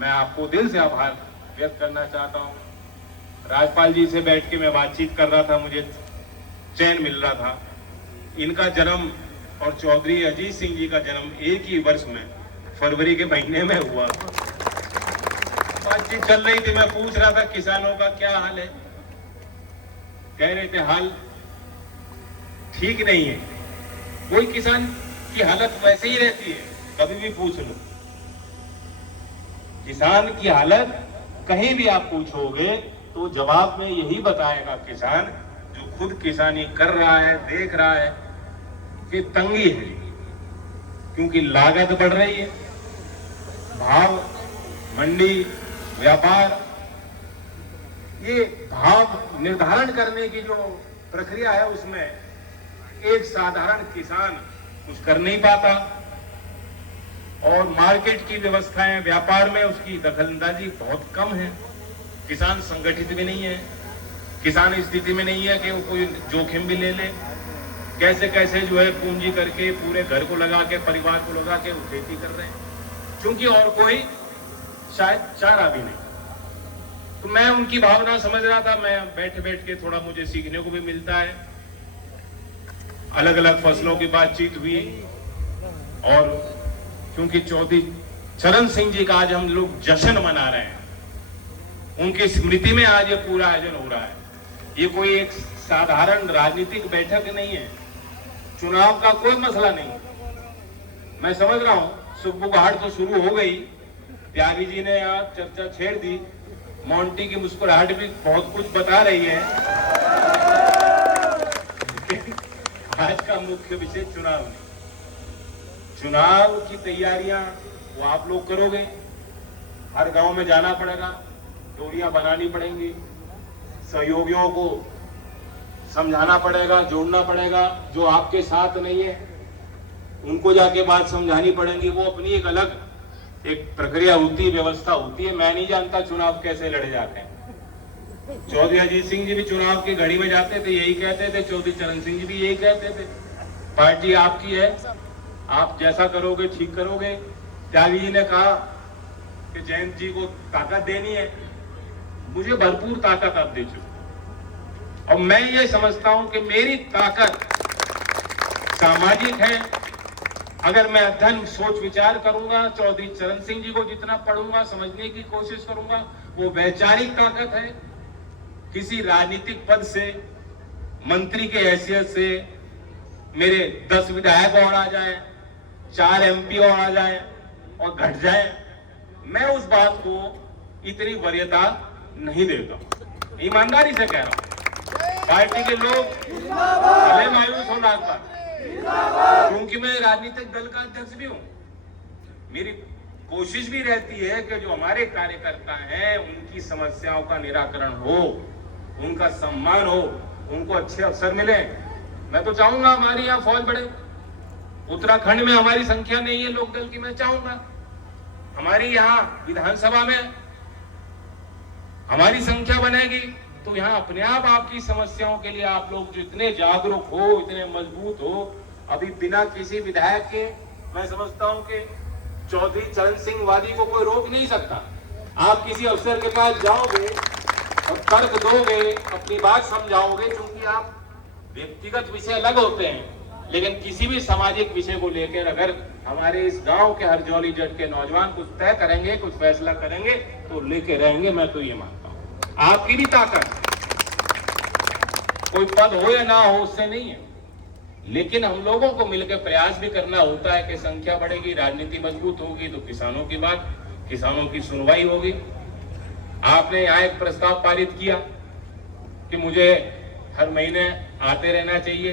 मैं आपको दिल से आभार व्यक्त करना चाहता हूँ। राज्यपाल जी से बैठ के मैं बातचीत कर रहा था, मुझे चैन मिल रहा था। इनका जन्म और चौधरी अजीत सिंह जी का जन्म एक ही वर्ष में फरवरी के महीने में हुआ। बातचीत चल रही थी, मैं पूछ रहा था किसानों का क्या हाल है। कह रहे थे हाल ठीक नहीं है। कोई किसान की हालत वैसे ही रहती है, कभी भी पूछ लो। किसान की हालत कहीं भी आप पूछोगे तो जवाब में यही बताएगा किसान, जो खुद किसानी कर रहा है, देख रहा है कि तंगी है, क्योंकि लागत बढ़ रही है, भाव, मंडी, व्यापार, ये भाव निर्धारण करने की जो प्रक्रिया है उसमें एक साधारण किसान कुछ कर नहीं पाता, और मार्केट की व्यवस्थाएं, व्यापार में उसकी दखलंदाजी बहुत कम है। किसान संगठित भी नहीं है, किसान इस स्थिति में नहीं है कि वो कोई जोखिम भी ले ले। कैसे कैसे जो है पूंजी करके पूरे घर को लगा के, परिवार को लगा के वो खेती कर रहे हैं, क्योंकि और कोई शायद चारा भी नहीं। तो मैं उनकी भावना समझ रहा था। मैं बैठ बैठ के थोड़ा मुझे सीखने को भी मिलता है। अलग अलग फसलों की बातचीत हुई, और क्योंकि चौधरी चरण सिंह जी का आज हम लोग जश्न मना रहे हैं, उनकी स्मृति में आज ये पूरा आयोजन हो रहा है। ये कोई एक साधारण राजनीतिक बैठक नहीं है, चुनाव का कोई मसला नहीं। मैं समझ रहा हूं सुखबुगाहट तो शुरू हो गई, त्यागी जी ने यहाँ चर्चा छेड़ दी, मोंटी की मुस्कुराहट भी बहुत कुछ बता रही है। आज का मुख्य विषय चुनाव नहीं। चुनाव की तैयारियां वो आप लोग करोगे, हर गांव में जाना पड़ेगा, टोलियां बनानी पड़ेंगी, सहयोगियों को समझाना पड़ेगा, जोड़ना पड़ेगा। जो आपके साथ नहीं है उनको जाके बात समझानी पड़ेगी। वो अपनी एक अलग एक प्रक्रिया होती है, व्यवस्था होती है। मैं नहीं जानता चुनाव कैसे लड़े जाते हैं। चौधरी अजीत सिंह जी भी चुनाव की घड़ी में जाते थे, यही कहते थे। चौधरी चरण सिंह जी भी यही कहते थे, पार्टी आपकी है, आप जैसा करोगे ठीक करोगे। त्यागी जी ने कहा कि जयंत जी को ताकत देनी है, मुझे भरपूर ताकत आप दे चुके, और मैं ये समझता हूं कि मेरी ताकत सामाजिक है। अगर मैं अध्ययन, सोच विचार करूंगा, चौधरी चरण सिंह जी को जितना पढ़ूंगा, समझने की कोशिश करूंगा, वो वैचारिक ताकत है। किसी राजनीतिक पद से, मंत्री के हैसियत से मेरे 10 विधायक और आ जाए, 4 MP और आ जाए और घट जाए, मैं उस बात को इतनी वरीयता नहीं देता। ईमानदारी से कह रहा हूं। पार्टी के लोग भले मायूस हो रहा था, क्योंकि मैं राजनीतिक दल का अध्यक्ष भी हूं। मेरी कोशिश भी रहती है कि जो हमारे कार्यकर्ता हैं उनकी समस्याओं का निराकरण हो, उनका सम्मान हो, उनको अच्छे अवसर मिले। मैं तो चाहूंगा हमारी यहाँ फौज बढ़े। उत्तराखंड में हमारी संख्या नहीं है लोकदल की, मैं चाहूंगा हमारी यहाँ विधानसभा में हमारी संख्या बनेगी, तो यहाँ अपने आप आपकी समस्याओं के लिए आप लोग जो इतने जागरूक हो, इतने मजबूत हो, अभी बिना किसी विधायक के मैं समझता हूं कि चौधरी चरण सिंह वादी को कोई रोक नहीं सकता। आप किसी अफसर के पास जाओगे और तर्क दोगे, अपनी बात समझाओगे, क्योंकि आप व्यक्तिगत विषय अलग होते हैं, लेकिन किसी भी सामाजिक विषय को लेकर अगर हमारे इस गांव के हरजौली जट के नौजवान कुछ तय करेंगे, कुछ फैसला करेंगे, तो लेके रहेंगे। मैं तो ये मानता हूं आपकी भी ताकत कोई पद हो या ना हो उससे नहीं है, लेकिन हम लोगों को मिलकर प्रयास भी करना होता है कि संख्या बढ़ेगी, राजनीति मजबूत होगी तो किसानों की बात, किसानों की सुनवाई होगी। आपने यहाँ एक प्रस्ताव पारित किया कि मुझे हर महीने आते रहना चाहिए,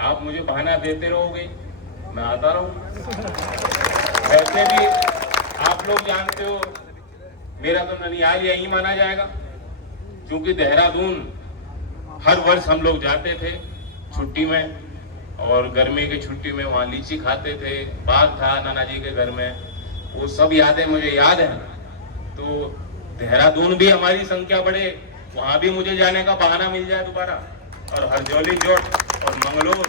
आप मुझे बहाना देते रहोगे, मैं आता रहूंगा। वैसे भी आप लोग जानते हो मेरा तो ननिहाल यही माना जाएगा, क्योंकि देहरादून हर वर्ष हम लोग जाते थे छुट्टी में, और गर्मी की छुट्टी में वहाँ लीची खाते थे, बाग था नाना जी के घर में, वो सब यादें मुझे याद है। तो देहरादून भी हमारी संख्या बढ़े, वहाँ भी मुझे जाने का बहाना मिल जाए दोबारा, और हरजौली जोट और मंगलोर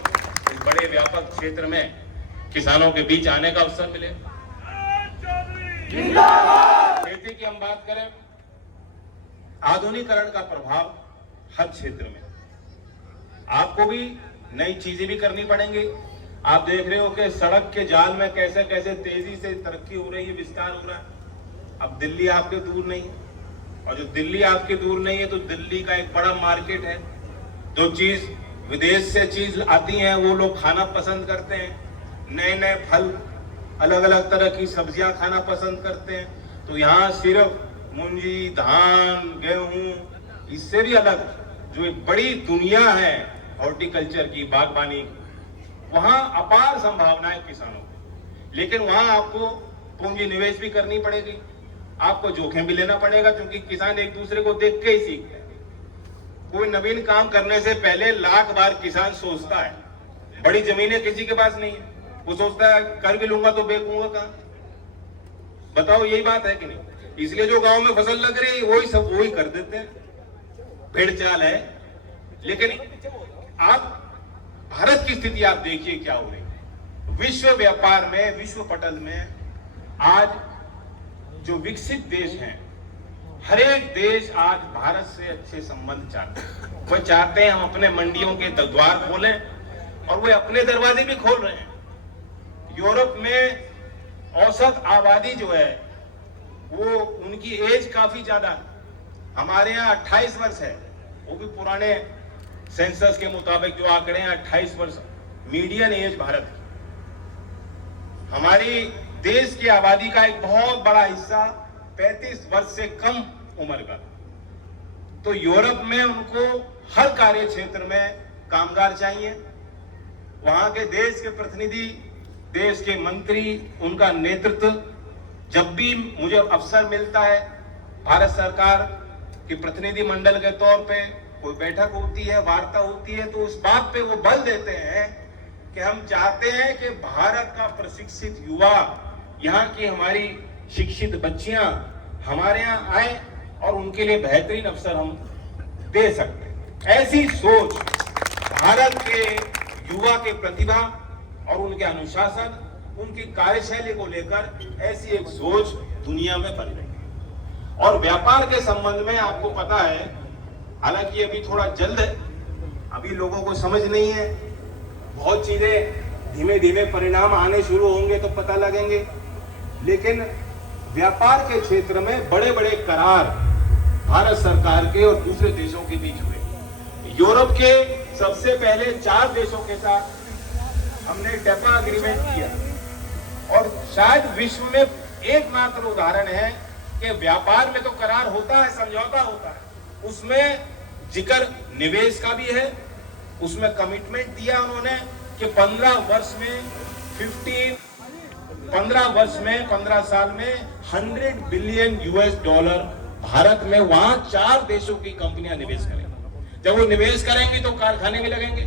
इस बड़े व्यापक क्षेत्र में किसानों के बीच आने का अवसर मिले। खेती की हम बात करें, आधुनिकीकरण का प्रभाव हर क्षेत्र में, आपको भी नई चीजें भी करनी पड़ेंगी। आप देख रहे हो कि सड़क के जाल में कैसे कैसे तेजी से तरक्की हो रही है, विस्तार हो रहा है। अब दिल्ली आपके दूर नहीं है, और जो दिल्ली आपके दूर नहीं है तो दिल्ली का एक बड़ा मार्केट है। जो चीज विदेश से चीज आती है वो लोग खाना पसंद करते हैं, नए नए फल, अलग अलग तरह की सब्जियां खाना पसंद करते हैं। तो यहाँ सिर्फ मूंजी, धान, गेहूं, इससे भी अलग जो एक बड़ी दुनिया है हॉर्टिकल्चर की, बागवानी की, वहां अपार संभावनाएं किसानों को। लेकिन वहां आपको पूंजी निवेश भी करनी पड़ेगी, आपको जोखिम भी लेना पड़ेगा, क्योंकि किसान एक दूसरे को देख के ही सीखते हैं। कोई नवीन काम करने से पहले लाख बार किसान सोचता है। बड़ी जमीनें किसी के पास नहीं है, वो सोचता है कर भी लूंगा तो बेचूंगा कहां। बताओ, यही बात है कि नहीं? इसलिए जो गांव में फसल लग रही है वही सब वही कर देते हैं, भेड़ चाल है। लेकिन आप भारत की स्थिति आप देखिए क्या हो रही है। विश्व व्यापार में, विश्व पटल में आज जो विकसित देश हैं, हर एक देश आज भारत से अच्छे संबंध चाहते हैं। वो चाहते हैं हम अपने मंडियों के द्वार खोलें, और वे अपने दरवाजे भी खोल रहे हैं। यूरोप में औसत आबादी जो है वो उनकी एज काफी ज्यादा है, हमारे यहाँ 28 वर्ष है, वो भी पुराने सेंसस के मुताबिक जो आंकड़े हैं 28 वर्ष मीडियन एज भारत की। हमारी देश की आबादी का एक बहुत बड़ा हिस्सा 35 वर्ष से कम उम्र का। तो यूरोप में उनको हर कार्य क्षेत्र में कामगार चाहिए। वहां के देश के प्रतिनिधि, देश के मंत्री, उनका नेतृत्व, जब भी मुझे अवसर मिलता है भारत सरकार के प्रतिनिधि मंडल के तौर पे कोई बैठक होती है, वार्ता होती है, तो उस बात पे वो बल देते हैं कि हम चाहते हैं कि भारत का प्रशिक्षित युवा, यहाँ की हमारी शिक्षित बच्चियां हमारे यहाँ आए और उनके लिए बेहतरीन अवसर हम दे सकते हैं। ऐसी सोच भारत के युवा के प्रतिभा और उनके अनुशासन, उनकी कार्यशैली को लेकर ऐसी एक सोच दुनिया में बन रही है। और व्यापार के संबंध में आपको पता है, हालांकि अभी थोड़ा जल्द है, अभी लोगों को समझ नहीं है, बहुत चीजें धीमे धीमे परिणाम आने शुरू होंगे तो पता लगेंगे। लेकिन व्यापार के क्षेत्र में बड़े बड़े करार भारत सरकार के और दूसरे देशों के बीच हुए। यूरोप के सबसे पहले 4 देशों के साथ हमने टेपा एग्रीमेंट किया, और शायद विश्व में एकमात्र उदाहरण है कि व्यापार में तो करार होता है, समझौता होता है, उसमें जिक्र निवेश का भी है। उसमें कमिटमेंट दिया उन्होंने कि 15 साल में $100 बिलियन भारत में, वहां 4 देशों की कंपनियां निवेश करेंगी। जब वो निवेश करेंगी तो कारखाने भी लगेंगे,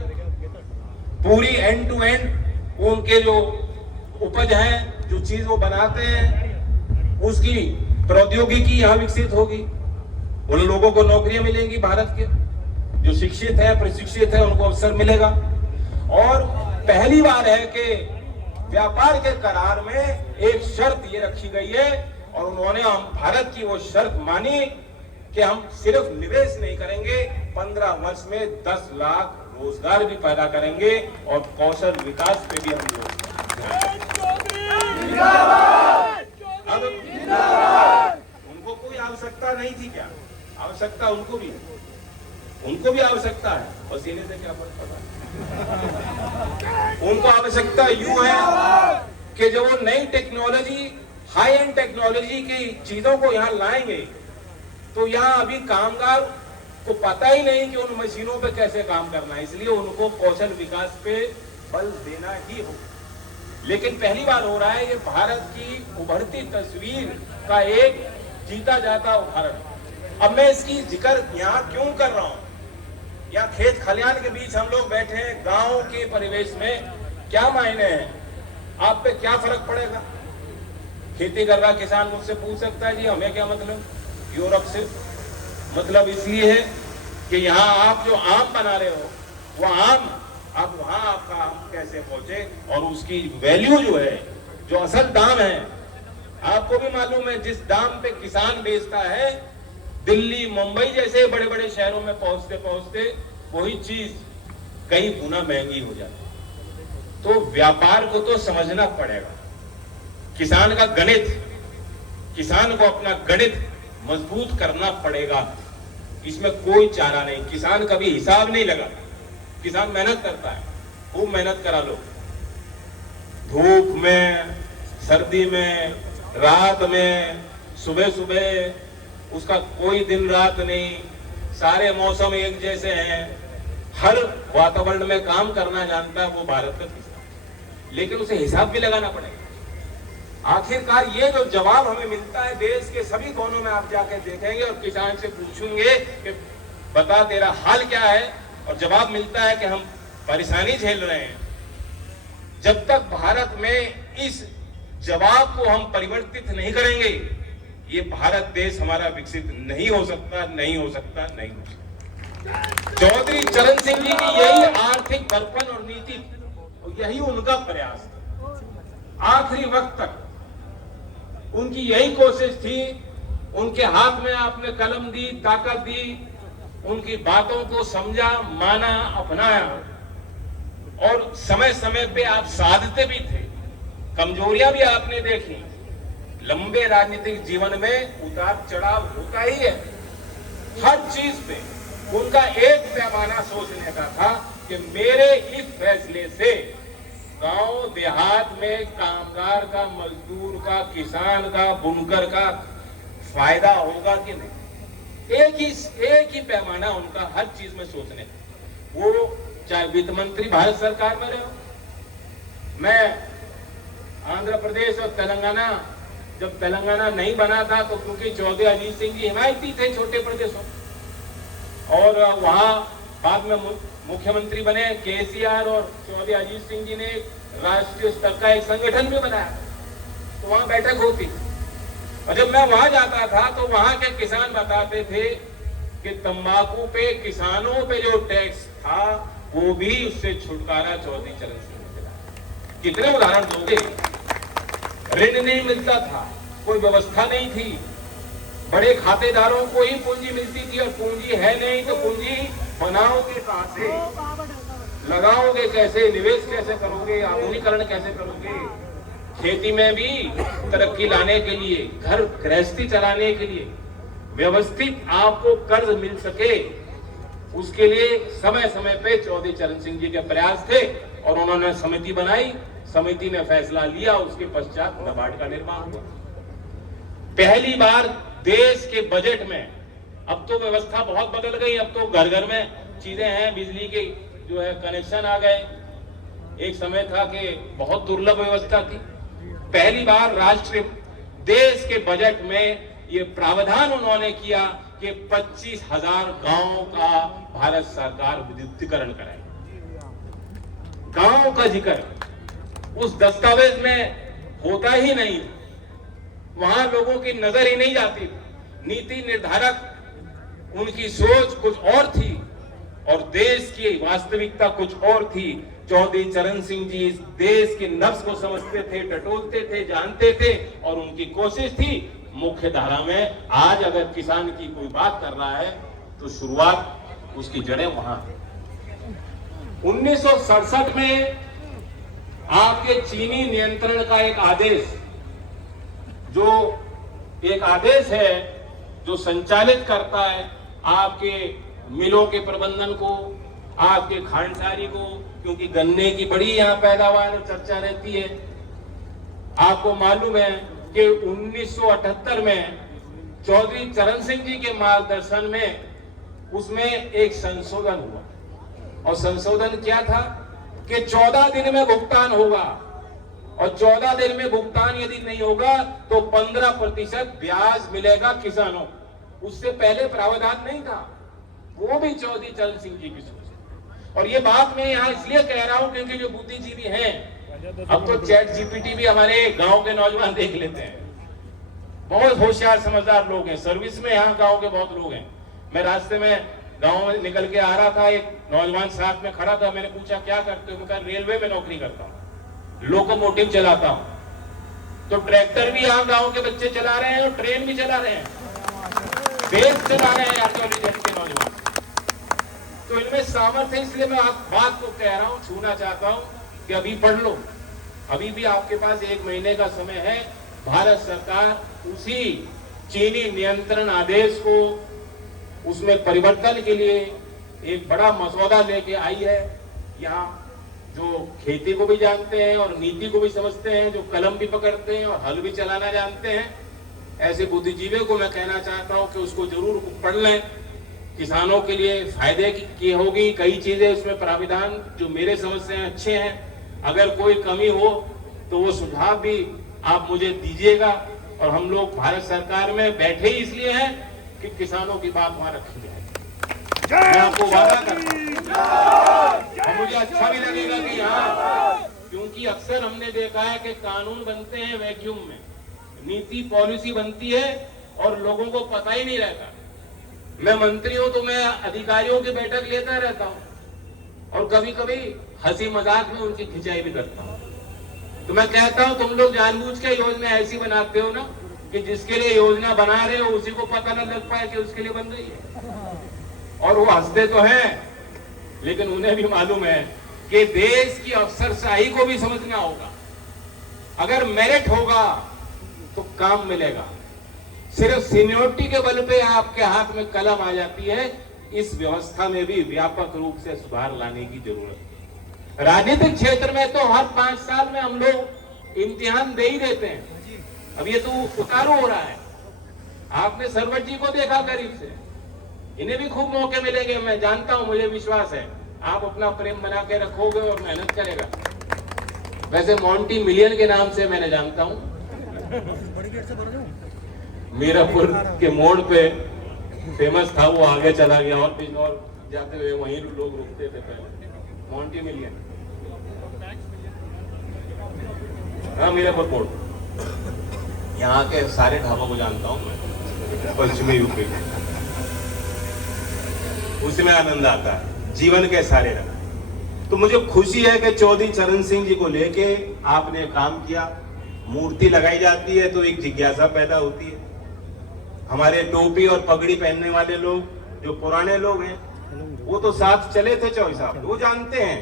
पूरी एंड टू एंड उनके जो उपज है, जो चीज वो बनाते हैं, उसकी प्रौद्योगिकी यहाँ विकसित होगी। उन लोगों को नौकरियां मिलेंगी, भारत के जो शिक्षित है, प्रशिक्षित है, उनको अवसर मिलेगा। और पहली बार है कि व्यापार के करार में एक शर्त ये रखी गई है, और उन्होंने हम भारत की वो शर्त मानी कि हम सिर्फ निवेश नहीं करेंगे, 15 वर्ष में 10 लाख रोजगार भी पैदा करेंगे, और कौशल विकास पे भी हम लोग। अब उनको कोई आवश्यकता नहीं थी क्या? आवश्यकता उनको भी आवश्यकता है, और सीने से क्या फर्क पड़ा? उनको आवश्यकता यूं है कि जो वो नई टेक्नोलॉजी, हाई एंड टेक्नोलॉजी की चीजों को यहाँ लाएंगे, तो यहाँ अभी कामगार को पता ही नहीं कि उन मशीनों पे कैसे काम करना है, इसलिए उनको कौशल विकास पे बल देना ही होगा। लेकिन पहली बार हो रहा है, ये भारत की उभरती तस्वीर का एक जीता जाता उदाहरण। अब मैं इसकी जिक्र यहाँ क्यों कर रहा हूँ? यहाँ खेत खलियान के बीच हम लोग बैठे हैं, गांव के परिवेश में क्या मायने हैं, आप पे क्या फर्क पड़ेगा? खेती कर रहा किसान मुझसे पूछ सकता है, जी हमें क्या मतलब यूरोप से? मतलब इसलिए है कि यहाँ आप जो आम बना रहे हो, वो आम अब वहां आपका आम कैसे पहुंचे, और उसकी वैल्यू जो है, जो असल दाम है, आपको भी मालूम है जिस दाम पे किसान बेचता है, दिल्ली मुंबई जैसे बड़े बड़े शहरों में पहुंचते पहुंचते वही चीज कई गुना महंगी हो जाती है। तो व्यापार को तो समझना पड़ेगा, किसान का गणित, किसान को अपना गणित मजबूत करना पड़ेगा। इसमें कोई चारा नहीं, किसान कभी हिसाब नहीं लगा, किसान मेहनत करता है, खूब मेहनत करा लो, धूप में, सर्दी में, रात में, सुबह सुबह, उसका कोई दिन रात नहीं, सारे मौसम एक जैसे हैं, हर वातावरण में काम करना जानता है वो भारत का किसान। लेकिन उसे हिसाब भी लगाना पड़ेगा। आखिरकार ये जो जवाब हमें मिलता है देश के सभी कोनों में, आप जाके देखेंगे और किसान से पूछेंगे कि बता तेरा हाल क्या है, और जवाब मिलता है कि हम परेशानी झेल रहे हैं। जब तक भारत में इस जवाब को हम परिवर्तित नहीं करेंगे, ये भारत देश हमारा विकसित नहीं हो सकता, नहीं हो सकता, नहीं हो सकता। चौधरी चरण सिंह जी की यही आर्थिक दर्पण और नीति, यही उनका प्रयास था। आखिरी वक्त तक उनकी यही कोशिश थी। उनके हाथ में आपने कलम दी, ताकत दी, उनकी बातों को समझा, माना, अपनाया, और समय समय पे आप साधते भी थे। कमजोरियां भी आपने देखी। लंबे राजनीतिक जीवन में उतार चढ़ाव होता ही है, हर चीज पे। उनका एक पैमाना सोचने का था कि मेरे इस फैसले से गांव देहात में कामगार का, मजदूर का, किसान का, बुनकर का फायदा होगा कि नहीं। एक ही पैमाना उनका हर चीज में सोचने का। वो चाहे वित्त मंत्री भारत सरकार में रहे, मैं आंध्र प्रदेश और तेलंगाना, जब तेलंगाना नहीं बना था तो क्योंकि चौधरी अजीत सिंह जी हिमायती थे छोटे प्रदेशों, और वहां बाद में मुख्यमंत्री बने केसीआर, और चौधरी अजीत सिंह जी ने राष्ट्रीय स्तर का एक संगठन भी बनाया, तो वहां बैठक होती। और जब मैं वहां जाता था तो वहां के किसान बताते थे कि तंबाकू पे, किसानों पे जो टैक्स था वो भी उससे छुटकारा चौधरी चरण सिंह ने दिलाया। कितने उदाहरण दोगे। ऋण नहीं मिलता था, कोई व्यवस्था नहीं थी, बड़े खातेदारों को ही पूंजी मिलती थी, और पूंजी है नहीं तो पूंजी बनाओगे कहां से, लगाओगे कैसे, निवेश कैसे करोगे, आधुनिकीकरण कैसे करोगे। खेती में भी तरक्की लाने के लिए, घर गृहस्थी चलाने के लिए व्यवस्थित आपको कर्ज मिल सके, उसके लिए समय समय पे चौधरी चरण सिंह जी के प्रयास थे, और उन्होंने समिति बनाई, समिति ने फैसला लिया, उसके पश्चात नाबार्ड का निर्माण हुआ। पहली बार देश के बजट में, अब तो व्यवस्था बहुत बदल गई, अब तो घर घर में चीजें हैं, बिजली के जो है कनेक्शन आ गए। एक समय था कि बहुत दुर्लभ व्यवस्था थी। पहली बार राष्ट्रीय देश के बजट में ये प्रावधान उन्होंने किया कि 25,000 गांवों का भारत सरकार विद्युतीकरण कराएगी। गांव का जिक्र उस दस्तावेज में होता ही नहीं, वहां लोगों की नजर ही नहीं जाती। नीति निर्धारक उनकी सोच कुछ और थी और देश की वास्तविकता कुछ और थी। चौधरी चरण सिंह जी इस देश के नब्ज को समझते थे, टटोलते थे, जानते थे, और उनकी कोशिश थी मुख्य धारा में। आज अगर किसान की कोई बात कर रहा है तो शुरुआत, उसकी जड़ें वहां है। 1967 में आपके चीनी नियंत्रण का एक आदेश, जो एक आदेश है जो संचालित करता है आपके मिलों के प्रबंधन को, आपके खांडसारी को, क्योंकि गन्ने की बड़ी यहाँ पैदावार और चर्चा रहती है। आपको मालूम है कि 1978 में चौधरी चरण सिंह जी के मार्गदर्शन में उसमें एक संशोधन हुआ, और संशोधन क्या था कि 14 दिन में भुगतान होगा, और 14 दिन में भुगतान यदि नहीं होगा तो 15% ब्याज मिलेगा किसानों। उससे पहले प्रावधान नहीं था, वो भी चौधरी चरण सिंह जी की सोच। और ये बात मैं यहाँ इसलिए कह रहा हूं क्योंकि जो बुद्धिजीवी हैं, अब तो चैट जीपीटी भी हमारे गांव के नौजवान देख लेते हैं। बहुत होशियार समझदार लोग हैं, सर्विस में यहाँ गांव के बहुत लोग हैं। मैं रास्ते में गांव में निकल के आ रहा था, एक नौजवान साथ में खड़ा था, मैंने पूछा क्या करते हो? मैं कहा रेलवे में नौकरी करता हूँ, लोकोमोटिव चलाता हूँ। तो ट्रैक्टर भी यहाँ गांव के बच्चे चला रहे हैं और ट्रेन भी चला रहे हैं, देश चला रहे हैं आर्टिफिशियल के नौजवान। तो इनमें सामर्थ्य, इसलिए मैं आप बात को कह रहा हूं, छूना चाहता हूं कि अभी पढ़ लो, अभी भी आपके पास 1 महीने का समय है। भारत सरकार उसी चीनी नियंत्रण आदेश को, उसमें परिवर्तन के लिए एक बड़ा मसौदा लेके आई है। यहाँ जो खेती को भी जानते हैं और नीति को भी समझते हैं, जो कलम भी पकड़ते हैं और हल भी चलाना जानते हैं, ऐसे बुद्धिजीवियों को मैं कहना चाहता हूं कि उसको जरूर पढ़ लें। किसानों के लिए फायदे की होगी, कई चीजें उसमें प्राविधान जो मेरे समझ से अच्छे हैं। अगर कोई कमी हो तो वो सुझाव भी आप मुझे दीजिएगा, और हम लोग भारत सरकार में बैठे ही इसलिए हैं कि किसानों की बात वहां रखी जाए। मैं आपको वादा करता हूं, और मुझे अच्छा भी लगेगा कि यहाँ, क्योंकि अक्सर हमने देखा है कि कानून बनते हैं वैक्यूम में, नीति पॉलिसी बनती है और लोगों को पता ही नहीं रहता। मैं मंत्री हूं तो मैं अधिकारियों की बैठक लेता रहता हूं और कभी कभी हंसी मजाक में उनकी खिंचाई भी करता हूं। तो मैं कहता हूं तुम लोग जानबूझ के योजना ऐसी बनाते हो ना कि जिसके लिए योजना बना रहे हो उसी को पता न लग पाए कि उसके लिए बन रही है। और वो हंसते तो हैं, लेकिन उन्हें भी मालूम है कि देश की अफसरशाही को भी समझना होगा। अगर मेरिट होगा तो काम मिलेगा। सिर्फ सीनियोरिटी के बल पे आपके हाथ में कलम आ जाती है। इस व्यवस्था में भी व्यापक रूप से सुधार लाने की जरूरत है। राजनीतिक क्षेत्र में तो हर 5 साल में हम लोग इम्तिहान दे ही देते हैं। अब ये तो उतारू हो रहा है। आपने सरवट जी को देखा करीब से, इन्हें भी खूब मौके मिलेंगे, मैं जानता हूं, मुझे विश्वास है। आप अपना प्रेम बना के रखोगे और मेहनत करेगा। वैसे मॉन्टी मिलियन के नाम से मैंने जानता हूं, मीरापुर के मोड़ पे फेमस था, वो आगे चला गया और बिजनौर जाते हुए वहीं लोग रुकते थे पहले। मॉन्टी मिलियन, हाँ मीरापुर मोड़। यहाँ के सारे ढाबों को जानता हूँ मैं, पश्चिमी यूपी में। उसमें आनंद आता है, जीवन के सारे रंग। तो मुझे खुशी है कि चौधरी चरण सिंह जी को लेके आपने काम किया। मूर्ति लगाई जाती है तो एक जिज्ञासा पैदा होती है। हमारे टोपी और पगड़ी पहनने वाले लोग, जो पुराने लोग हैं, वो तो साथ चले थे चौधरी साहब, वो जानते हैं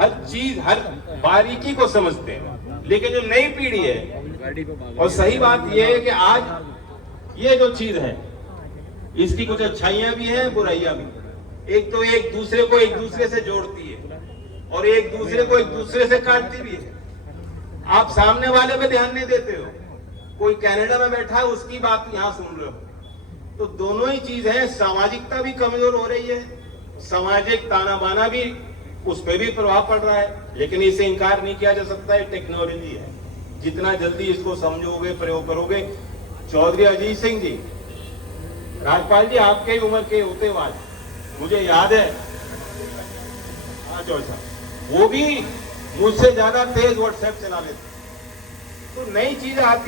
हर चीज, हर बारीकी को समझते हैं। लेकिन जो नई पीढ़ी है, और सही बात यह है कि आज ये जो चीज है, इसकी कुछ अच्छाइयां भी हैं, बुराइयां भी। एक तो एक दूसरे को एक दूसरे से जोड़ती है और एक दूसरे को एक दूसरे से काटती भी है। आप सामने वाले पे ध्यान नहीं देते हो, कोई कनाडा में बैठा है उसकी बात यहाँ सुन रहे हो। तो दोनों ही चीज है। सामाजिकता भी कमजोर हो रही है, सामाजिक ताना बाना भी, उस पर भी प्रभाव पड़ रहा है। लेकिन इसे इंकार नहीं किया जा सकता है, टेक्नोलॉजी है। जितना जल्दी इसको समझोगे, प्रयोग करोगे। चौधरी अजीत सिंह जी, राजपाल जी आपके ही उम्र के होते हुए मुझे याद है, हाँ चौधरी साहब, वो भी मुझसे ज्यादा तेज व्हाट्सएप चला लेते। तो नई चीज आती है।